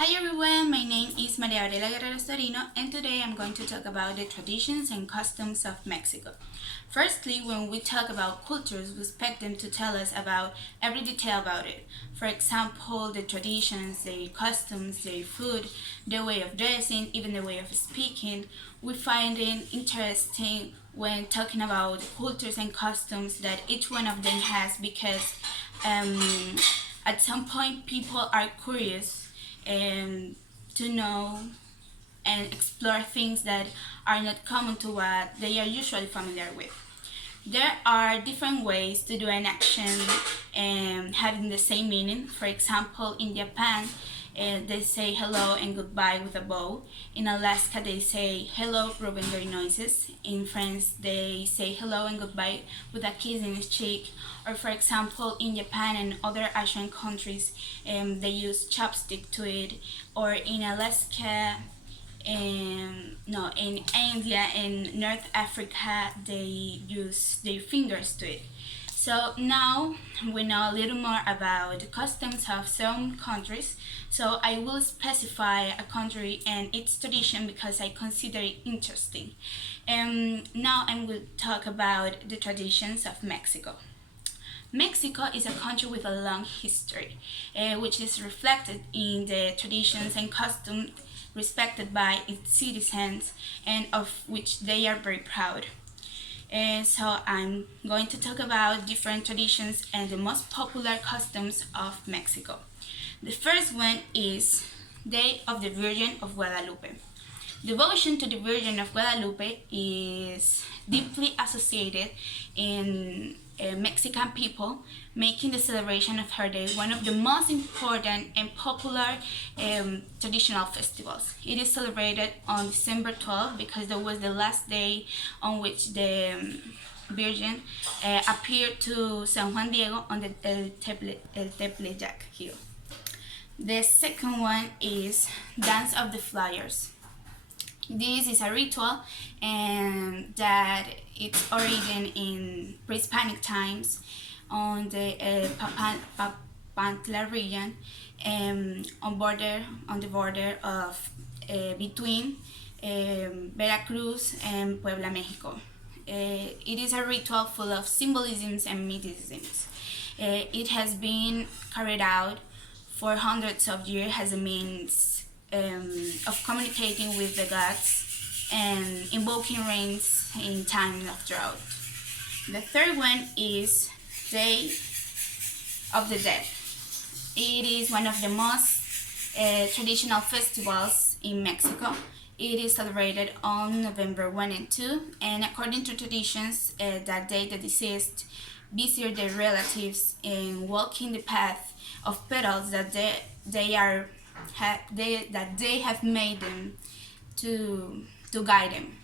Hi everyone, my name is María Guerrero Storino, and today I'm going to talk about the traditions and customs of Mexico. Firstly, when we talk about cultures, we expect them to tell us about every detail about it. For example, the traditions, the customs, the food, the way of dressing, even the way of speaking. We find it interesting when talking about cultures and customs that each one of them has because at some point people are curious to know and explore things that are not common to what they are usually familiar with. There are different ways to do an action having the same meaning. For example, in Japan, they say hello and goodbye with a bow. In Alaska, they say hello, rubbing their noses. In France, they say hello and goodbye with a kiss in the cheek. Or for example, in Japan and other Asian countries, they use chopstick to it. Or in Alaska, no, in India and North Africa, they use their fingers to it. So now we know a little more about the customs of some countries. So I will specify a country and its tradition because I consider it interesting. Now I will talk about the traditions of Mexico. Mexico is a country with a long history, which is reflected in the traditions and customs respected by its citizens and of which they are very proud. So I'm going to talk about different traditions and the most popular customs of Mexico. The first one is Day of the Virgin of Guadalupe. Devotion to the Virgin of Guadalupe is deeply associated in Mexican people, making the celebration of her day one of the most important and popular traditional festivals. It is celebrated on December 12th because that was the last day on which the Virgin appeared to San Juan Diego on the El Tepeyac hill. The second one is Dance of the Flyers. This is a ritual that its origin in pre-Hispanic times on the Papantla region, on the border of between Veracruz and Puebla, Mexico. It is a ritual full of symbolisms and mysticisms. It has been carried out for hundreds of years as a means of communicating with the gods and invoking rains in times of drought. The third one is Day of the Dead. It is one of the most traditional festivals in Mexico. It is celebrated on November 1 and 2, and according to traditions, that day the deceased visit their relatives and walk in the path of petals that they have made them to guide them.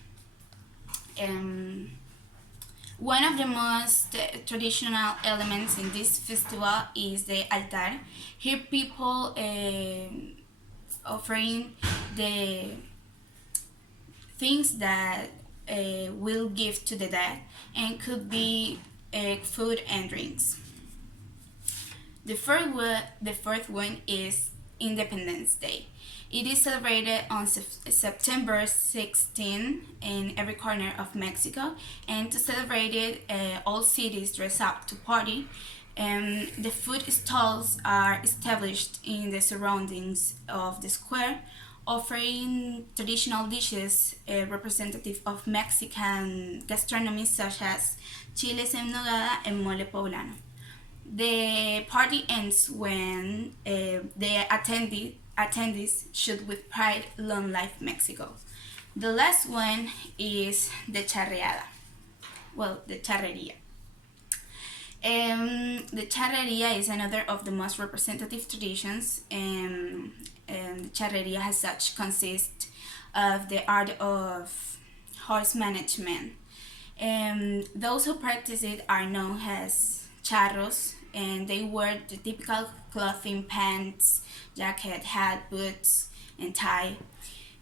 One of the most traditional elements in this festival is the altar. Here people offering the things that will give to the dead and could be food and drinks. The fourth one is Independence Day. It is celebrated on September 16 in every corner of Mexico, and to celebrate it, all cities dress up to party. The food stalls are established in the surroundings of the square, offering traditional dishes representative of Mexican gastronomy such as chiles en nogada and mole poblano. The party ends when the attendees shoot with pride "Long Life Mexico." The last one is the charreada. Well, the charreria. The charreria is another of the most representative traditions, and the charreria as such consists of the art of horse management. Those who practice it are known as charros, and they wear the typical clothing: pants, jacket, hat, boots, and tie.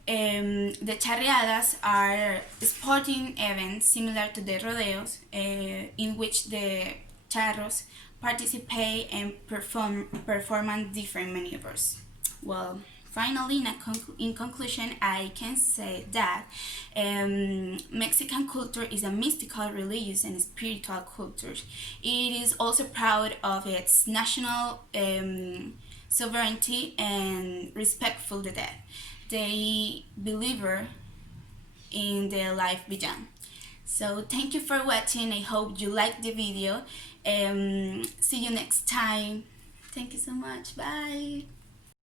The charreadas are sporting events similar to the rodeos, in which the charros participate and perform different maneuvers. Well, finally, in conclusion, I can say that Mexican culture is a mystical, religious, and spiritual culture. It is also proud of its national sovereignty and respectful the dead. They believe in the life beyond. So thank you for watching. I hope you liked the video. See you next time. Thank you so much. Bye.